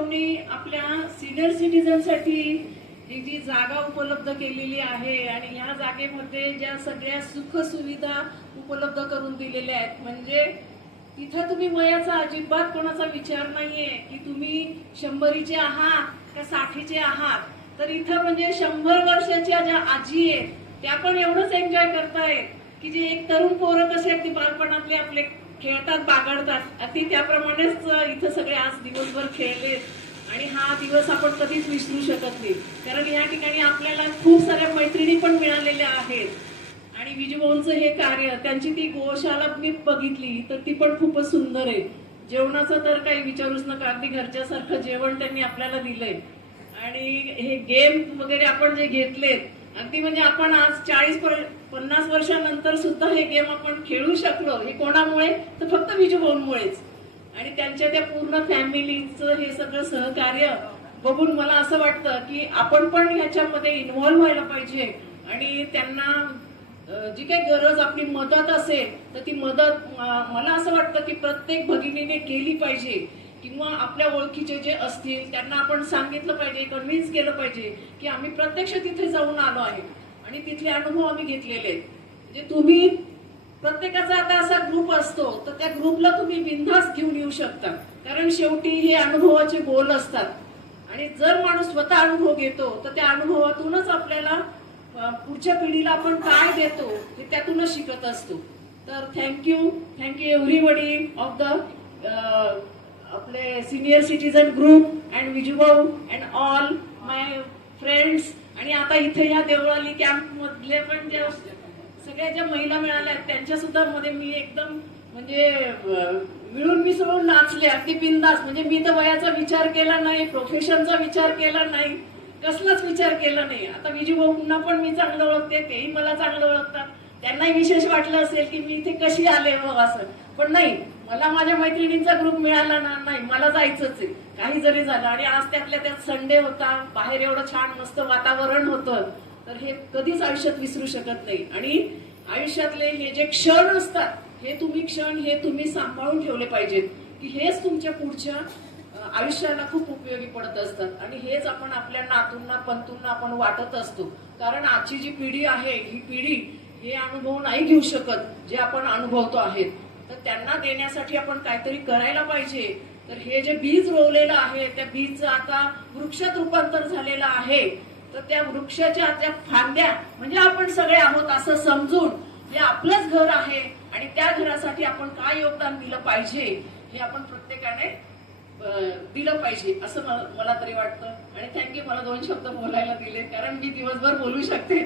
भाऊंनी आपल्या सिनियर सिटीजनसाठी ही जी जागा उपलब्ध केलेली आहे आणि या जागेमध्ये ज्या सगळ्या सुख सुविधा उपलब्ध करून दिलेल्या आहेत, म्हणजे तिथं तुम्ही वयाचा अजिबात कोणाचा विचार नाहीये की तुम्ही 100चे आहात का 60चे आहात. तर इथं म्हणजे 100 वर्षाच्या ज्या आजी आहेत त्या पण एवढंच एन्जॉय करतायत की जे एक तरुण पोरं कसे अगदी बालपणातले आपले खेळतात बागडतात अगदी त्याप्रमाणेच इथं सगळे आज दिवसभर खेळले. आणि हा दिवस आपण कधीच विसरू शकत नाही, कारण या ठिकाणी आपल्याला खूप साऱ्या मैत्रिणी पण मिळालेल्या आहेत. आणि विजूभाऊंचं हे कार्य, त्यांची ती गोशाला मी बघितली तर ती पण खूपच सुंदर आहे. जेवणाचं तर काही विचारूच नका, अगदी घरच्यासारखं जेवण त्यांनी आपल्याला दिलंय. आणि हे गेम वगैरे आपण जे घेतलेत, अगदी म्हणजे आपण आज 40-50 वर्षानंतर सुद्धा हे गेम आपण खेळू शकलो, हे कोणामुळे तर फक्त विजूभाऊंमुळेच. आणि त्यांच्या त्या पूर्ण फॅमिलीचं हे सगळं सहकार्य बघून मला असं वाटतं की आपण पण ह्याच्यामध्ये इन्व्हॉल्व्ह व्हायला पाहिजे. आणि त्यांना जी काही गरज आपली मदत असेल तर ती मदत मला असं वाटतं की प्रत्येक भगिनीने केली पाहिजे, किंवा आपल्या ओळखीचे जे असतील त्यांना आपण सांगितलं पाहिजे, कन्व्हिन्स केलं पाहिजे की आम्ही प्रत्यक्ष तिथे जाऊन आलो आहे आणि तिथले अनुभव आम्ही घेतलेले आहेत. म्हणजे तुम्ही प्रत्येकाचा आता असा ग्रुप असतो तर त्या ग्रुपला तुम्ही बिनधास्त घेऊन येऊ शकता, कारण शेवटी हे अनुभवाचे गोल असतात. आणि जर माणूस स्वतः अनुभव घेतो तर त्या अनुभवातूनच आपल्याला पुढच्या पिढीला आपण काय देतो हे त्यातूनच शिकत असतो. तर थँक्यू एव्हरीबडी ऑफ द आपले सिनियर सिटीजन ग्रुप अँड विजूभाऊ अँड ऑल माय फ्रेंड्स. आणि आता इथे या देवळाली कॅम्प मधले पण ज्या सगळ्या ज्या महिला मिळाल्या आहेत त्यांच्या सुद्धा मध्ये मी एकदम म्हणजे मिळून मिसळून नाचले अगदी बिनधास्त. म्हणजे मी तर वयाचा विचार केला नाही, प्रोफेशनचा विचार केला नाही, कसलाच विचार केला नाही. आता विजूभाऊंना पण मी चांगलं ओळखते, तेही मला चांगलं ओळखतात. त्यांनाही विशेष वाटलं असेल की मी इथे कशी आले बघ असं, पण नाही, मला माझ्या मैत्रिणींचा ग्रुप मिळाला ना, नाही मला जायचंच आहे काही जरी झालं. आणि आज त्यातल्या त्यात संडे होता, बाहेर एवढं छान मस्त वातावरण होतं, तर हे कधीच आयुष्यात विसरू शकत नाही. आणि आयुष्यातले हे जे क्षण असतात हे तुम्ही सांभाळून ठेवले पाहिजेत, की हेच तुमच्या पुढच्या आयुष्याला खूप उपयोगी पडत असतात. आणि हेच आपण आपल्या नातूंना पंतूंना आपण वाटत असतो, कारण आजची जी पिढी आहे ही पिढी हे अनुभव नाही घेऊ शकत जे आपण अनुभवतो आहेत. तर त्यांना देण्यासाठी आपण काहीतरी करायला पाहिजे. तर हे जे बीज रोवलेलं आहे त्या बीजचं आता वृक्षात रूपांतर झालेलं आहे. तर त्या वृक्षाच्या त्या फांद्या म्हणजे आपण सगळे आहोत असं समजून हे आपलंच घर आहे आणि त्या घरासाठी आपण काय योगदान दिलं पाहिजे हे आपण प्रत्येकाने दिलं पाहिजे असं मला तरी वाटतं. आणि थँक्यू, मला 2 शब्द बोलायला दिले, कारण मी दिवसभर बोलू शकते.